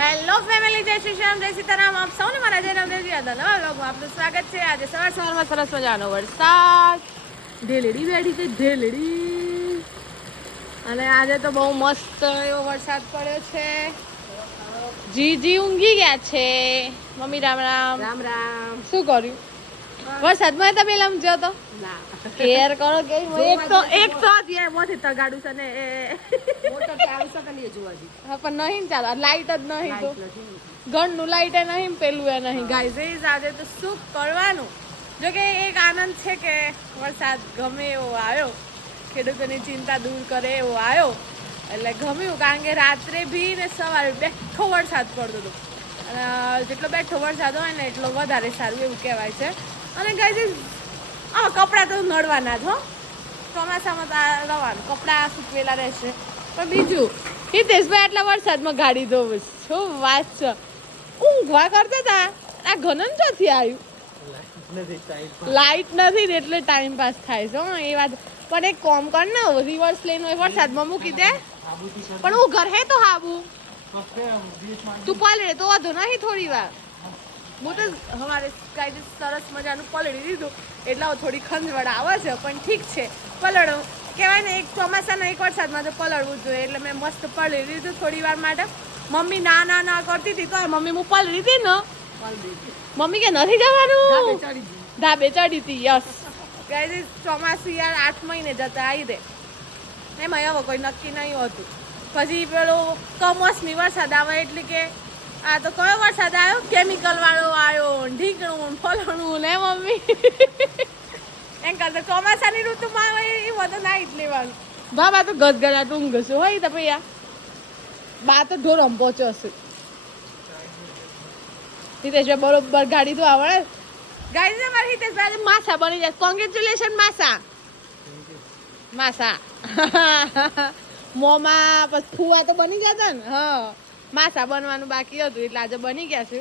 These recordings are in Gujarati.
હેલો ફેમિલી, જય શ્રી શ્યામ, જય સીતારામ. આપ સૌને મારા જય રામદેવજી યાદવ નવા વ્લોગમાં આપનું સ્વાગત છે. આજે સવારમાં સરસ મજાનો વરસાદ, ઢેલડી બેઠી છે ઢેલડી. અને આજે તો બહુ મસ્ત એવો વરસાદ પડ્યો છે. જીજી ઊંઘી ગયા છે. મમ્મી રામ રામ. રામ રામ. શું કર્યું વરસાદમાં? તમે પેલા જો તો કેર કરો કે એક તો મોથી તગાડું છે ને મોટર ચાલુ છે કે નહીં જોવા દી. હા, પણ નહીં ચાલે, લાઈટ જ નહીં તો ઘરનું લાઈટ એ નહીં, પેલું એ નહીં. ગાઈઝ આજે તો શું કરવાનું? જો કે એક આનંદ છે કે વરસાદ ગમે એવો આવ્યો, ખેડૂતોની ચિંતા દૂર કરે એવો આવ્યો, એટલે ગમ્યું. કારણ કે રાત્રે બી ને સવારે બેઠો વરસાદ પડતો હતો. અને જેટલો બેઠો વરસાદ હોય ને એટલો વધારે સારું એવું કહેવાય છે. અને ગાઈઝ કપડાં તો નડવાના જ હો, ચોમાસામાં તો રવાનું, કપડાં સૂકવેલા રહેશે. પણ બીજું હિતેશભાઈ આટલા વરસાદમાં ગાડી ધોવું શું વાત છે? ઊંઘવા કરતા હતા, આ ઘનન ચોથી આવ્યું. લાઈટ નથી ને એટલે ટાઈમ પાસ થાય છે. એ વાત. પણ એક કોમ કર ને, રિવર્સ લઈને વરસાદમાં મૂકી દે. પણ હું ઘર હે તો હાબુ તું પલળે તો વધુ નહીં થોડી વાર. હું તો અમારે કાંઈ સરસ મજાનું પલળી દીધું એટલે થોડી ખંજવડ આવે છે, પણ ઠીક છે, પલળો કહેવાય ને. એક ચોમાસાના એક વરસાદમાં તો પલળવું જ જોઈએ. એટલે મેં મસ્ત પલળી દીધું થોડી વાર માટે. મમ્મી ના કરતી હતી તો મમ્મી હું પલળી હતી ને, મમ્મી કે નથી જવાનું, ધાબે ચડી હતી. યસ ગાઈઝ, ચોમાસું યાર 8 મહિને જતા આવી દે, એમાં હવે કોઈ નક્કી નહીં હોતું. પછી પેલો કમોસમી વરસાદ આવે એટલે કે આ તો કયો વરસાદ આવ્યો, કેમિકલ વાળો આવ્યો, ઢીકણું ફલણું ને મમ્મી એમ કરતા ચોમાસાની ઋતુમાં આવે એ બધું નાઈ જ લેવાનું. બાબા તો ગદગડાટ ઊંઘ છે હોય તો ભૈયા બા તો ઢોરમ પહોંચ્યો હશે. હિતેશભાઈ બરોબર ગાડી તો આવડે. ગાડી અમારે હિતેશભાઈ માસા બની જાય. કોંગ્રેચ્યુલેશન માસા. મોમાં પછી ફુવા તો બની જતા ને. હા, માસા બનવાનું બાકી હતું એટલે આજે બની ગયા છે.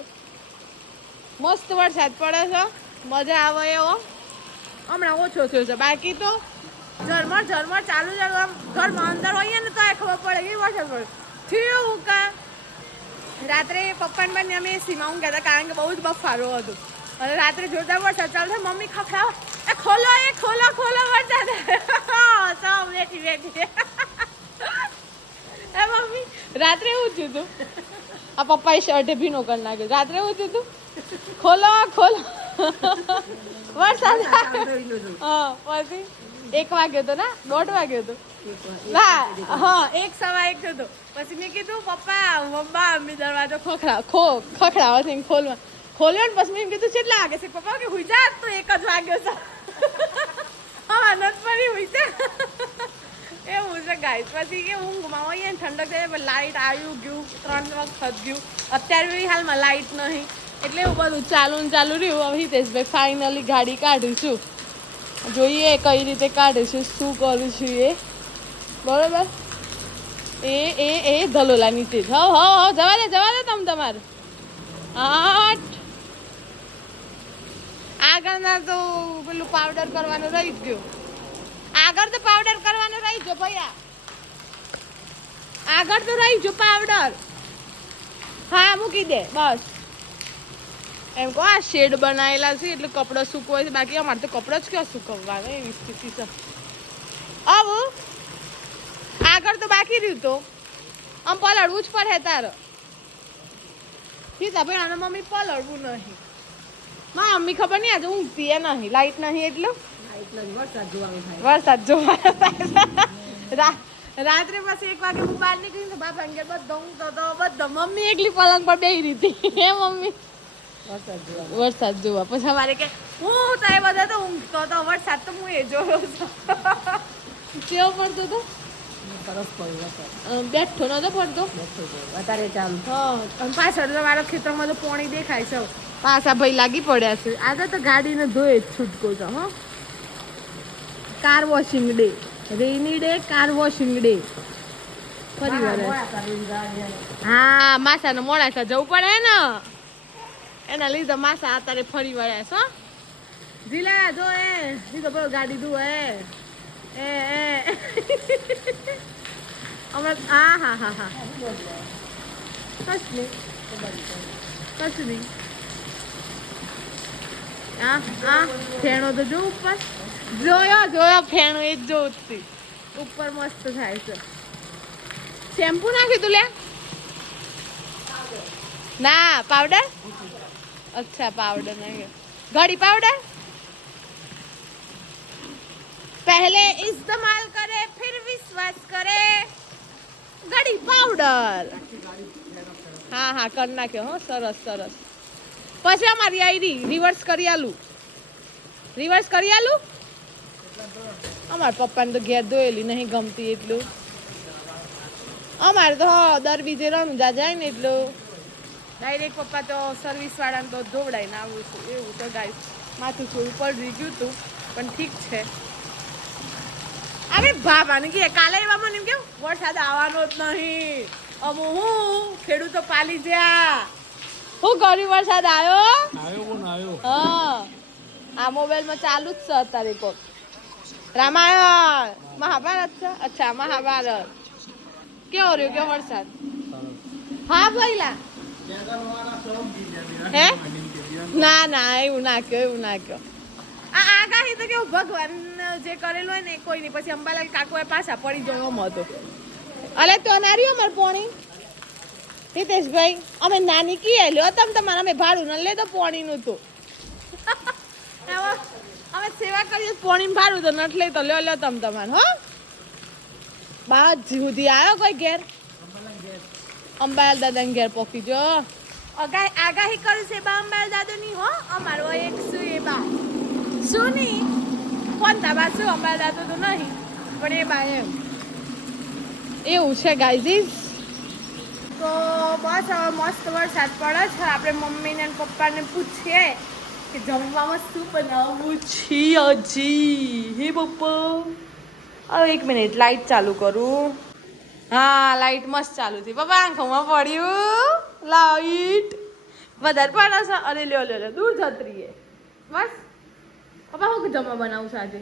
મસ્ત વરસાદ પડે છે, મજા આવે એવો. હમણાં ઓછો થયો છે, બાકી તો ઝરમર ચાલુ જ. આમ ઘરમાં અંદર હોઈએ ને તો ખબર પડે કે વરસાદ પડે. થયું કા રાત્રે પપ્પાને બંને અમે એસીમાં ઊંઘ્યા હતા કારણ કે બહુ જ બફારો હતો. અને રાત્રે જોરદાર વરસાદ ચાલુ થાય, મમ્મી ખખડાવો એ ખોલો વરસાદ. સૌ બેઠી એ મમ્મી રાત્રે એવું થયું હતું. આ પપ્પાએ શર્ટે ભીનો કરી નાખ્યો. રાત્રે એવું થયું હતું, ખોલો વરસાદ. હા, પછી 1 વાગ્યો હતો ના 1:30 વાગ્યો હતો ના. હા, 1 સવા 1 થયો હતો. પછી મેં કીધું પપ્પા મમ્મી દરવાજો ખખડાવો છે, ખોલ્યો ને પછી મેં કીધું કેટલા વાગે છે? પપ્પા કે હુઈ જા, તો 1 જ વાગ્યો છે. હા, નથી પડી, હુઈ જા. એવું છે ગાઈસ. પછી કે ઊંઘમાં હોઈએ ને ઠંડક થાય, લાઈટ આવ્યું ગયું 3 વખત ગયું. અત્યારે બી હાલમાં લાઈટ નહીં એટલે એવું બધું ચાલુ રહ્યું. હવે હિતેશભાઈ ફાઇનલી ગાડી કાઢીશું, જોઈએ કઈ રીતે કાઢીશું, શું કરીશું એ. બરોબર. એ ધલોલા નીચે જવા દે તમે તમારે. 8 આગળના તો પેલું પાવડર કરવાનું રહી જ ગયું. આગળ તો પાવડર કરવાનું રહી ગયો ભૈયા, આગળ તો રહી ગયો પાવડર. હા, મૂકી દે બસ. એમ કહો આ શેડ બનાવેલા છે એટલે કપડો સૂકવાય છે, બાકી અમારે તો કપડો જ ક્યાં સૂકવવાનો એવી સ્થિતિ છે. આવું આગળ તો બાકી રહ્યું તો આમ પલળવું જ પડે તારે. સીધા ભાઈ આને મમ્મી પલળવું નહીં. માં મમ્મી ખબર નહીં આજે ઊંઘતી એ નહીં, લાઈટ નહીં એટલે વરસાદ જોવાનો થાય. રાત્રે પછી 1 વાગે હું બહાર નીકળી તો બાપા અંગે બધો ઊંઘતો હતો, બધો. મમ્મી એકલી પલંગ પર બેહી હતી. હે મમ્મી વરસાદ જોવા. પછી સવારે કે હું તો એ બધા તો ઊંઘતો હતો, વરસાદ તો હું એ જોયો હતો. કેવો પડતો હતો? બેઠો નતો પડતો વધારે ચાલુ. હા, અને પાછળ તો મારા ખેતરમાં તો પાણી દેખાય છે. પાછા ભાઈ લાગી પડ્યા છે. આજે તો ગાડીને ધોઈ જ છૂટકો છે. હા, કાર વોશિંગ ડે, રેની ડે, કાર વોશિંગ ડે. ફરી વાર હા, માસાને મોડાસા જવું પડે ને, એના લીધે માસા અત્યારે ફરી વળ્યા છો. જીલા જો એ દીધો પેલો ગાડી ધોવે હમણાં. હા કશું નહીં આ ફેણો તો જો ઉપર જોયો ફેણો એ જ જોતી ઉપર મસ્ત થાય છે શેમ્પુ નાખ્યું તું લે ના પાવડર अच्छा पाउडर नहीं घड़ी पाउडर पहले इस्तेमाल करे फिर विश्वास करे घड़ी पाउडर हाँ हाँ करना क्यों हो सरस सरस પછી અમારી આઈડી રિવર્સ કરી આલું અમારા પપ્પાને તો ઘેર ધોયેલી નહીં ગમતી એટલું અમારે તો દર બીજે રણુજા જાય ને એટલું ડાયરેક્ટ પપ્પા તો સર્વિસ વાળાને તો ધોવડાઈને આવું છું એવું તો ગાઈસ માથું થોડું પડી ગયું હતું પણ ઠીક છે અરે બાબાને કે કાલે એવા મને એમ કેવું વરસાદ આવવાનો જ નહીં અમુ હું ખેડૂતો પાલી જ્યા હું કર્યું વરસાદ આવ્યો હા આ મોબાઈલમાં ચાલુ જ છે અત્યારે કોક રામાયણ મહાભારત છે અચ્છા મહાભારત કેવો રહ્યો કેવો વરસાદ હા ભઈલા હે ના ના એવું ના કયો આ આગાહી તો કેવું ભગવાન જે કરેલું હોય ને કોઈ નહીં પછી અંબાલાલ કાકો પાછા પડી જવું એમ હતું અલે તો નારી અમાર પોણી હિતેશભાઈ અમે નાની કી લ્યો તમારે અમે ભાડું ન લે તો પોણીનું તો અમે સેવા કરીએ પોણી ભાડું તો નટ લે તો લ્યો તમારે હો બાર સુધી આવ્યો કોઈ ઘેર અંબાલાલ દાદાને ઘેર પોકી જો આગાહી કર્યું છે બા અંબાલાલ દાદાની હો અમારો એક શું એ બા શું નહીં કોણ બા શું અંબાલાલ દાદો તો નહીં પણ એ બા એમ એવું છે ગાઈઝીસ તો બસ હવે મસ્ત વરસાદ પડે છે આપણે મમ્મીને અને પપ્પાને પૂછીએ કે જમવામાં શું બનાવવું છે હજી હે પપ્પા હવે 1 મિનિટ લાઈટ ચાલુ કરું હા લાઈટ મસ્ત ચાલુ થઈ પપ્પા આંખોમાં પડ્યું લાઈટ વધારે પડે છે અરે લ્યો દૂર જત રહીએ બસ પપ્પા હું જમવા બનાવું છું આજે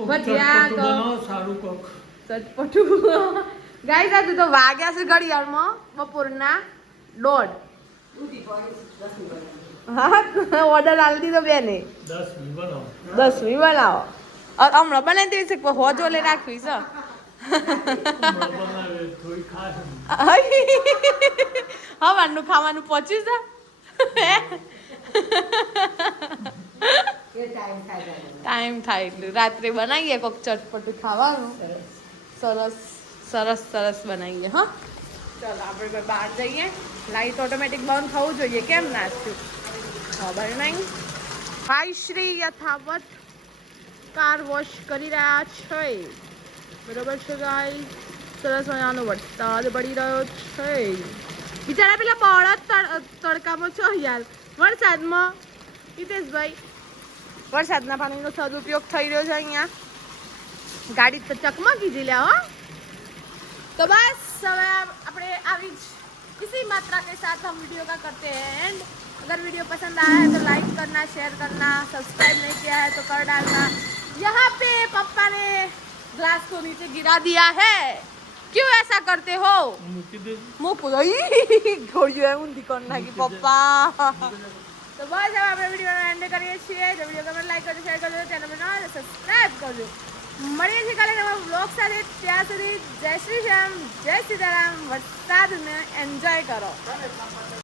ભજીયા સારું કોક ચટપટું ગાઈસ આજે તો વાગ્યા છે ઘડિયાળમાં બપોરના 1:30 હા ઓર્ડર આલી દીધો બેને 10 બનાવો હમણાં બનાવી દેવી છે હોજો લઈ રાખવી છે હવાનું ખાવાનું પહોંચ્યું છે ટાઈમ થાય એટલે રાત્રે બનાવીએ કોક ચટપટું ખાવાનું સરસ બનાવીએ હા ચાલો આપણે કોઈ બહાર જઈએ લાઈટ ઓટોમેટિક બંધ થવું જોઈએ કેમ ના થયું ખબર નહીં ભાઈ શ્રી યથાવત કાર વોશ કરી રહ્યા છે બરોબર છે ગાઈ સરસ મજાનો વરસાદ પડી રહ્યો છે બિચારા પેલા બળદ તડકામાં છો યાર વરસાદમાં હિતેશભાઈ વરસાદના પાણીનો સદુપયોગ થઈ રહ્યો છે અહીંયા ગાડી તો ચકમકી जी ल्या हो तो बस समय अपने आवी इसी मात्रा के साथ हम वीडियो का करते हैं एंड अगर वीडियो पसंद आया है तो लाइक करना शेयर करना सब्सक्राइब नहीं किया है तो कर डालना यहाँ पे पापा ने ग्लास को नीचे गिरा दिया है क्यों ऐसा करते हो ઊંધી કરना की पप्पा तो बस अब આપણે વિડિયો એન્ડ કરીએ છીએ જો વિડિયો ગમે લાઈક કરજો શેર કરજો ચેનલ પર નવા સબસ્ક્રાઇબ કરજો મળીએ છીએ કાલે નવા વ્લોગ સાથે ત્યાં સુધી જય શ્રી રામ જય સીતારામ વરસાદને એન્જોય કરો